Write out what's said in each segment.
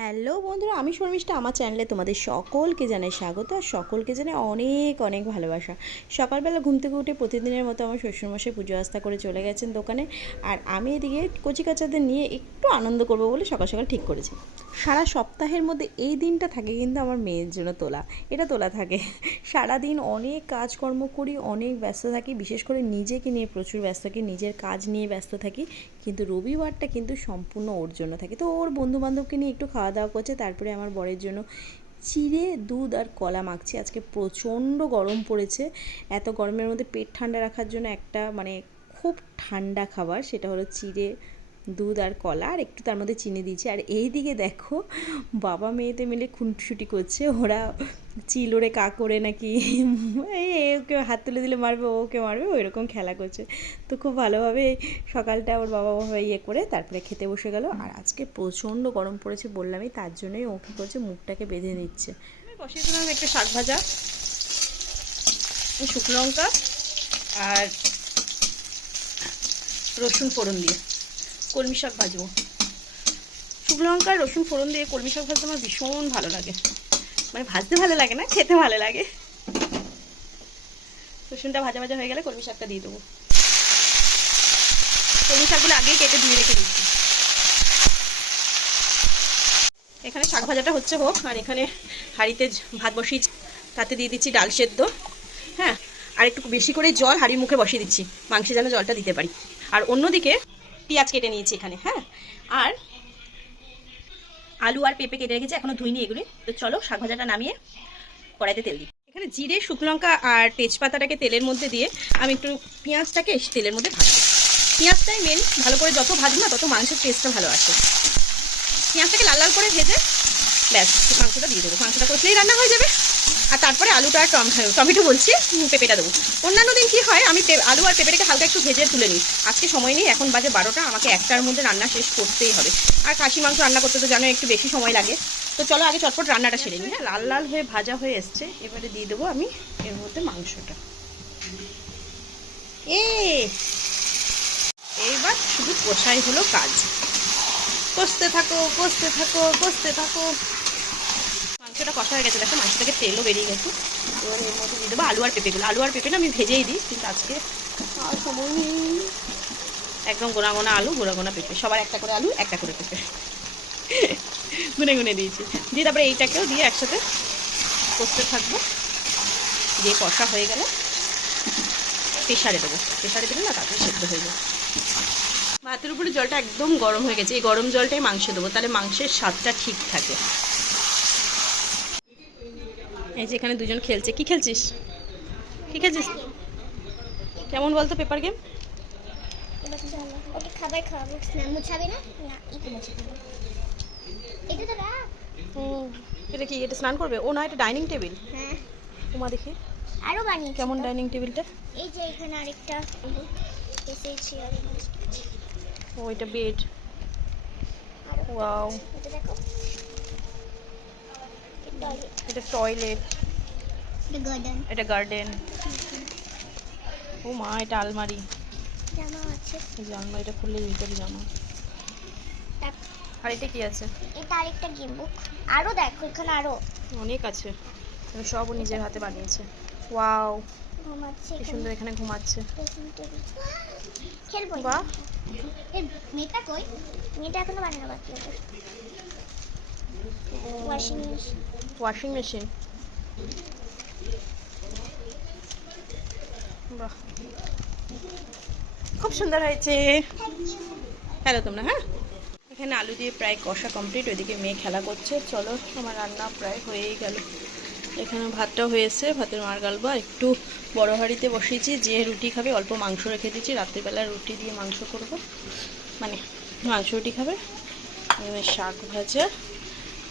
Hello বন্ধুরা, আমি শর্মিষ্ঠা। আমার চ্যানেলে তোমাদের সকলকে জানাই স্বাগত আর সকলকে জানাই অনেক অনেক ভালোবাসা। সকালবেলা ঘুম থেকে উঠে প্রতিদিনের মতো আমার শ্বশুরমশাই পুজো আস্থা করে চলে গেছেন দোকানে, আর আমি এদিকে কচিকাচাদের নিয়ে একটু আনন্দ করব বলে সকাল সকাল ঠিক করেছি। সারা সপ্তাহের মধ্যে এই দিনটা থাকে কিন্তু আমার মেয়ের জন্য তোলা থাকে। সারাদিন অনেক কাজকর্ম করি, অনেক ব্যস্ত থাকি, বিশেষ করে নিজেকে নিয়ে প্রচুর ব্যস্ত থাকি, নিজের কাজ নিয়ে ব্যস্ত থাকি, কিন্তু রবিবারটা কিন্তু সম্পূর্ণ ওর জন্য থাকে। তো ওর বন্ধুবান্ধবকে নিয়ে একটু খাওয়া দাওয়া করছে, তারপরে আমার বরের জন্য চিড়ে দুধ আর কলা মাখছি। আজকে প্রচণ্ড গরম পড়েছে, এত গরমের মধ্যে পেট ঠান্ডা রাখার জন্য একটা খুব ঠান্ডা খাবার, সেটা হলো চিড়ে দুধ আর কলা, আর একটু তার মধ্যে চিনি দিয়েছি। আর এই দিকে দেখো বাবা মেয়েতে মিলে খুনসুটি করছে, ওরা চিল ওরে কা করে নাকি ওকে হাত তুলে দিলে মারবে, ওকে মারবে, ওই রকম খেলা করছে। তো খুব ভালোভাবে সকালটা ওর বাবা ইয়ে করে তারপরে খেতে বসে গেল। আর আজকে প্রচণ্ড গরম পড়েছে বললামই, তার জন্যই ও কী করছে, মুখটাকে বেঁধে নিচ্ছে। বসিয়ে দিলাম একটা শাক ভাজা, শুকনো লঙ্কা আর রসুন ফোড়ন দিয়ে কলমি শাক ভাজবো। শুকনো লঙ্কা আর রসুন ফোড়ন দিয়ে কলমি শাক ভাজতে আমার ভীষণ ভালো লাগে, ভাজতে ভালো লাগে না, খেতে ভালো লাগে। রসুনটা ভাজা ভাজা হয়ে গেলে কলমি শাকটা দিয়ে দেবো। কলমি শাকগুলো আগেই কেটে ধুয়ে রেখে দিচ্ছি। এখানে শাক ভাজাটা হচ্ছে হোক, আর এখানে হাঁড়িতে ভাত বসিয়েছি, তাতে দিয়ে দিচ্ছি ডাল সেদ্ধ। হ্যাঁ, আর একটু বেশি করে জল হাঁড়ির মুখে বসিয়ে দিচ্ছি, মাংসে যেন জলটা দিতে পারি। আর অন্যদিকে পেঁয়াজ কেটে নিয়েছি এখানে। হ্যাঁ, আর আলু আর পেঁপে কেটে রেখেছি, এখনো ধুইনি এগুলি। তো চলো শাক ভাজাটা নামিয়ে কড়াইতে তেল দিই। এখানে জিরে, শুকনো লঙ্কা আর তেজপাতাটাকে তেলের মধ্যে দিয়ে আমি একটু পেঁয়াজটাকে তেলের মধ্যে ভাজবো। পেঁয়াজটাই মেন, ভালো করে যত ভাজবো না তত মাংসের টেস্টটা ভালো আসে। পেঁয়াজটাকে লাল লাল করে ভেজে ব্যাস মাংসটা দিয়ে দেবো। মাংসটা কষলেই রান্না হয়ে যাবে। আর তারপরে আলুটা আর টমেটো বলছি, পেঁপেটা দেবো। অন্যান্য দিন কী হয়, আমি আলু আর পেঁপেটাকে হালকা একটু ভেজে তুলে নিই। আজকে সময় নেই, এখন বাজে 12টা, আমাকে 1টার মধ্যে রান্না শেষ করতেই হবে। আর খাসি মাংস রান্না করতে তো জানো একটু বেশি সময় লাগে। তো চলো আগে চটপট রান্নাটা সেরে নিই। হ্যাঁ, লাল লাল হয়ে ভাজা হয়ে এসছে, এবারে দিয়ে দেবো আমি এর মধ্যে মাংসটা। এইবার শুধু কষাই হলো কাজ, কষতে থাকো কষতে থাকো কষতে থাকো। মাংসটা কষা হয়ে গেছে, দেখো মাংস থেকে তেলও বেরিয়ে গেছে। এবার এর মধ্যে দিয়ে দেবো আলু আর পেঁপেগুলো। আলু আর পেঁপে না আমি ভেজেই দিই, কিন্তু আজকে আর সময় নেই। একদম গোনা গোনা আলু, গোনা গোনা পেঁপে, সবার একটা করে আলু একটা করে পেঁপে গুনে গুনে দিয়েছি। দিয়ে তারপরে এইটাকেও দিয়ে একসাথে কষতে থাকবো। দিয়ে কষা হয়ে গেলে প্রেশারে দেবো। প্রেশারে দেবো না, তাড়াতাড়ি সেদ্ধ হয়ে যাবে। ভাতের উপরে জলটা একদম গরম হয়ে গেছে, এই গরম জলটাই মাংসে দেবো, তাহলে মাংসের স্বাদটা ঠিক থাকে। এই যে এখানে দুজন খেলছে। কি খেলছিস? কি খেলছিস? কেমন বলতো পেপার গেম? ওকে খাবার খাওয়াবো না, মুছাবে না, না একটু মুছাবে। এটা তো রাখ। এটা কি, এটা স্নান করবে? ও না, এটা ডাইনিং টেবিল। হ্যাঁ, ওমা দেখি আরো বানিয়েছি। কেমন ডাইনিং টেবিলটা? এই যে এখানে আরেকটা এসেছি, আর ও এটা বেড। ওয়াও, এটা দেখো, এটা টয়লেট, এটা গার্ডেন, এটা গার্ডেন। ও মা, এটা আলমারি। জামা আছে, এই যে আলমারিটা খুললে ভিতরে জামা। আর এটা কি আছে? এটা আরেকটা গেম বুক। আরো দেখো এখানে আরো অনেক আছে, সব ও নিজের হাতে বানিয়েছে। ওয়াও, ঘুমাচ্ছে কি সুন্দর, এখানে ঘুমাচ্ছে। খেলবো। বাহ, এই মেয়েটা কই? মেয়েটা এখনো বানানো বাকি আছে। Washing machine, washing machine. বাহ, খুব সুন্দর হয়েছে। হ্যালো তোমরা। হ্যাঁ, এখানে আলু দিয়ে প্রায় কষা কমপ্লিট, ওইদিকে মেয়ে খেলা করছে। চলো আমার রান্না প্রায় হয়েই গেল। এখানে ভাতটাও হয়েছে, ভাতের মার গালবা একটু বড় হাঁড়িতে বসিয়েছি। যে রুটি খাবে অল্প মাংস রেখে দিয়েছি, রাত্রিবেলা রুটি দিয়ে মাংস করব, মাংস রুটি খাবে। শাক ভাজা,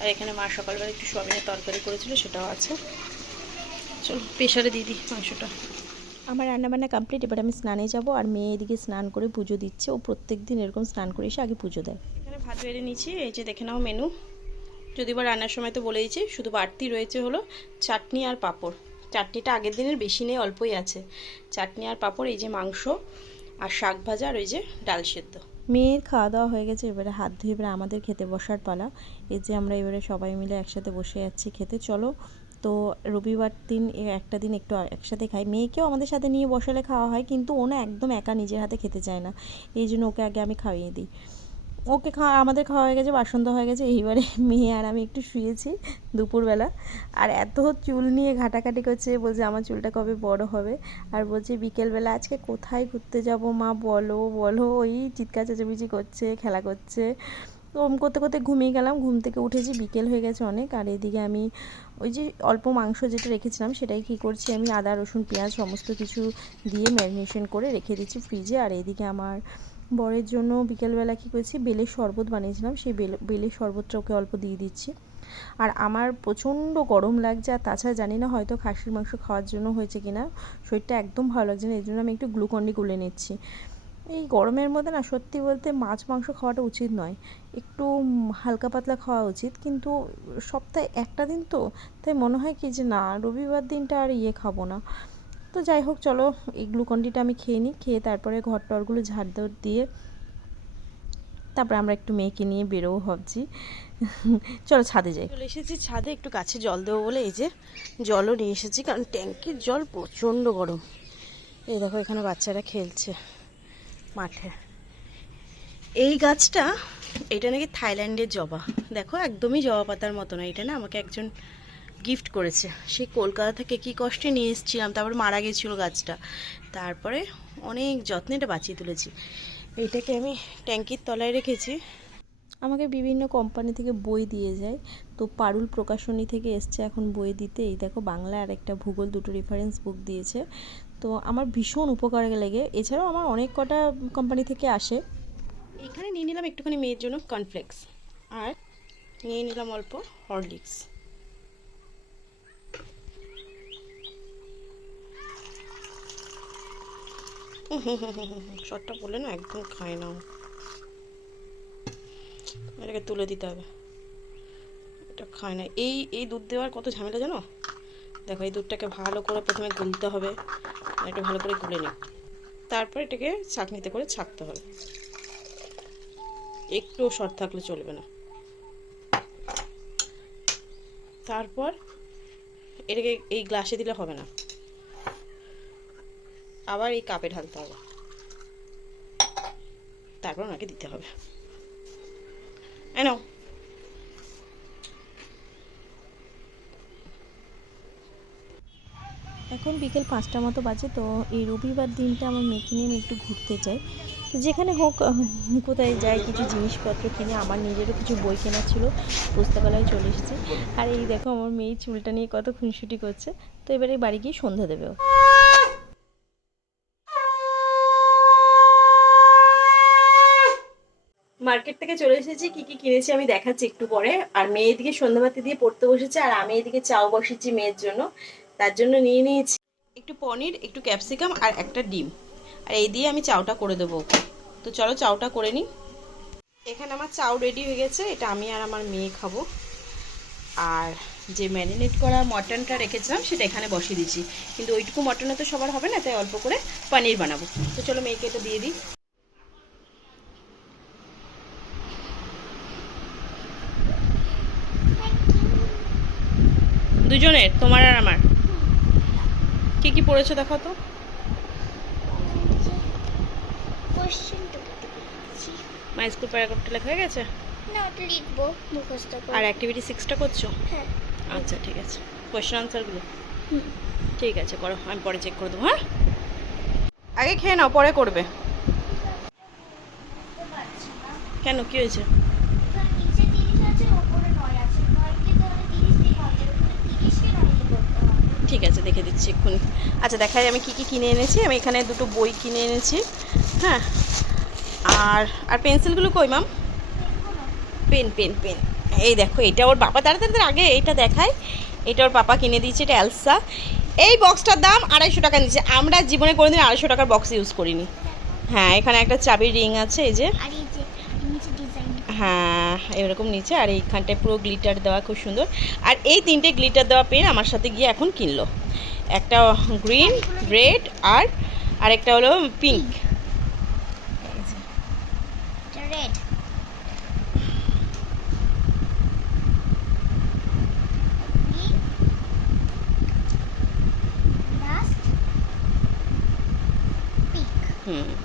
আর এখানে মা সকালবেলা একটু সোয়াবিনের তরকারি করেছিল, সেটাও আছে। চলো প্রেশারে দিয়ে দিই মাংসটা। আমার রান্নাবান্না কমপ্লিট, এবার আমি স্নানে যাব। আর মেয়ে এদিকে স্নান করে পুজো দিচ্ছে, ও প্রত্যেক দিন এরকম স্নান করে এসে আগে পুজো দেয়। এখানে ভাত বেড়ে নিচ্ছি, এই যে দেখে নাও মেনু। যদি বা রান্নার সময় তো বলে দিয়েছি, শুধু বাড়তি রয়েছে হলো চাটনি আর পাঁপড়। চাটনিটা আগের দিনের বেশি নেই, অল্পই আছে। চাটনি আর পাঁপড়, এই যে মাংস আর শাক ভাজা, আর ওই যে ডাল সেদ্ধ। মেয়ের খাওয়া দাওয়া হয়ে গেছে, এবারে হাত ধুয়ে এবারে আমাদের খেতে বসার পালা। এই যে আমরা এবারে সবাই মিলে একসাথে বসে যাচ্ছি খেতে। চলো, তো রবিবার দিন একটা দিন একটু একসাথে খাই। মেয়েকেও আমাদের সাথে নিয়ে বসালে খাওয়া হয়, কিন্তু ও না একদম একা নিজের হাতে খেতে চায় না। এই জন্য ওকে আগে আমি খাইয়ে দিই। ওকে আমাদের খাওয়া হয়ে গেছে, বাসন ধোয়া হয়ে গেছে। এইবারে মেয়ে আর আমি একটু শুয়েছি দুপুরবেলা। আর এত চুল নিয়ে ঘাটাঘাটি করছে, বলছে আমার চুলটা কবে বড় হবে। আর বলছে বিকেলবেলা আজকে কোথায় ঘুরতে যাব মা, বলো বলো, ওই চিৎকার চেঁচামেচি করছে, খেলা করছে। তো ওম করতে করতে ঘুমিয়ে গেলাম। ঘুম থেকে উঠেছি, বিকেল হয়ে গেছে অনেক। আর এদিকে আমি ওই যে অল্প মাংস যেটা রেখেছিলাম সেটাই কী করছি, আমি আদা রসুন পেঁয়াজ সমস্ত কিছু দিয়ে ম্যারিনেশন করে রেখে দিচ্ছি ফ্রিজে। আর এদিকে আমার বরের জন্য বিকেলবেলা কী করেছি, বেলের শরবত বানিয়েছিলাম, সেই বেলের শরবতটা ওকে অল্প দিয়ে দিচ্ছি। আর আমার প্রচণ্ড গরম লাগছে, আর তাছাড়া জানি না হয়তো খাসির মাংস খাওয়ার জন্য হয়েছে কি না, শরীরটা একদম ভালো লাগছে না। এই জন্য আমি একটু গ্লুকন্ডি গুলে নিচ্ছি। এই গরমের মধ্যে না সত্যি বলতে মাছ মাংস খাওয়াটা উচিত নয়, একটু হালকা পাতলা খাওয়া উচিত। কিন্তু সপ্তাহে একটা দিন তো, তাই মনে হয় কি যে না, রবিবার দিনটা আর খাবো না। তো যাই হোক, চলো এই গ্লুকন্ডিটা আমি খেয়ে নিই, খেয়ে তারপরে ঘর টরগুলো ঝাড় দৌড় দিয়ে তারপরে আমরা একটু মেয়েকে নিয়ে বেরোবো ভাবছি। চলো ছাদে যাই। চলে এসেছি ছাদে, একটু গাছে জল দেবো বলে এই যে জলও নিয়ে এসেছি, কারণ ট্যাঙ্কির জল প্রচণ্ড গরম। এই দেখো এখানে বাচ্চারা খেলছে মাঠে। এই গাছটা, এটা নাকি থাইল্যান্ডের জবা। দেখো একদমই জবা পাতার মতো না, এটা না আমাকে একজন গিফট করেছে। সেই কলকাতা থেকে কি কষ্টে নিয়ে এসেছিলাম, তারপরে মারা গেছিলো গাছটা। তারপরে অনেক যত্নে এটা বাঁচিয়ে তুলেছি। এইটাকে আমি ট্যাঙ্কির তলায় রেখেছি। আমাকে বিভিন্ন কোম্পানি থেকে বই দিয়ে যায়, তো পারুল প্রকাশনী থেকে এসছে এখন বই দিতে। এই দেখো বাংলা আর একটা ভূগোল, দুটো রেফারেন্স বুক দিয়েছে। তো আমার ভীষণ উপকারে লেগে, এছাড়াও আমার অনেক কটা কোম্পানি থেকে আসে। এখানে নিয়ে নিলাম একটুখানি মেয়ের জন্য কর্নফ্লেক্স, আর নিয়ে নিলাম অল্প হরলিক্স। শর্টটা বলে না একদম খায় না, এটাকে তুলে দিতে হবে। এটা খায় না। এই দুধ দেওয়ার কত ঝামেলা জানো। দেখো এই দুধটাকে ভালো করে প্রথমে গুলতে হবে, একটু ভালো করে গুলে নিই, তারপর এটাকে ছাঁকনিতে করে ছাঁকতে হবে। একটু শর্ট থাকলে চলবে না। তারপর এটাকে এই গ্লাসে দিলে হবে না, আবার এই কাপে ঢালতে হবে, তারপর ওনাকে দিতে হবে। নাও। এখন বিকেল 5টা মতো বাজে। তো এই রবিবার দিনটা আমার মেয়েকে নিয়ে আমি একটু ঘুরতে যাই, তো যেখানে হোক কোথায় যাই, কিছু জিনিসপত্র কিনে। আমার নিজেরও কিছু বই কেনা ছিল, পুস্তকালয়ে চলে এসেছে। আর এই দেখো আমার মেয়ে চুলটা নিয়ে কত খুনসুটি করছে। তো এবারে বাড়ি গিয়ে সন্ধ্যা দেবেও। মার্কেট থেকে চলে এসেছি, কি কি কিনেছি আমি দেখাচ্ছি একটু পরে। আর মেয়ে এদিকে সন্ধ্যাবাতি দিয়ে পড়তে বসেছে, আর আমি এদিকে চাও বসেছি মেয়ের জন্য। তার জন্য নিয়ে নিয়েছি একটু পনির, একটু ক্যাপসিকাম আর একটা ডিম। আর এই দিয়ে আমি চাউটা করে দেবো ওকে। তো চলো চাউটা করে নিই। এখানে আমার চাউ রেডি হয়ে গেছে, এটা আমি আর আমার মেয়ে খাবো। আর যে ম্যারিনেট করা মটনটা রেখেছিলাম সেটা এখানে বসিয়ে দিচ্ছি, কিন্তু ওইটুকু মটনে তো সবার হবে না, তাই অল্প করে পনির বানাবো। তো চলো মেয়েকে এটা দিয়ে দিই। দুজনের, তোমার আর আমার। কি কি পড়েছো দেখো তো। মাই স্কুল প্যারাগ্রাফটা লেখা হয়ে গেছে না, ওটা লিখবো মুখস্থ করে। আর অ্যাক্টিভিটি 6টা করছো? হ্যাঁ। আচ্ছা ঠিক আছে, কোয়েশ্চেন আনসারগুলো ঠিক আছে করো, আমি পরে চেক করে দেবো। হ্যাঁ আগে খেয়ে নাও, পরে করবে। কেন, কি হয়েছে? ঠিক আছে দেখে দিচ্ছি এক্ষুনি। আচ্ছা দেখাই আমি কি কি কিনে এনেছি। আমি এখানে দুটো বই কিনে এনেছি। হ্যাঁ, আর আর পেন্সিলগুলো কই মাম? পেন পেন পেন, এই দেখো এটা ওর বাবা, তাড়াতাড়ি আগে এইটা দেখায়। এটা ওর পাপা কিনে দিয়েছে, এটা এলসা। এই বক্সটার দাম 250 টাকা নিচ্ছে। আমরা জীবনে কোনোদিন 250 টাকার বক্স ইউজ করিনি। হ্যাঁ, এখানে একটা চাবির রিং আছে, এই যে। হ্যাঁ এরকম নিচে, আর এইখানটায় পুরো গ্লিটার দেওয়া, খুব সুন্দর। আর এই 3টে গ্লিটার দেওয়া পেন আমার সাথে গিয়ে এখন কিনলো। একটা গ্রিন, রেড আর আরেকটা হলো পিঙ্ক।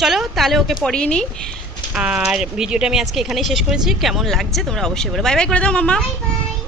চলো তাহলে ওকে পড়িয়ে নিই। আর ভিডিওটা আমি আজকে এখানেই শেষ করেছি। কেমন লাগছে তোমরা অবশ্যই বলো। বাই বাই করে দাও মাম্মা। Bye bye.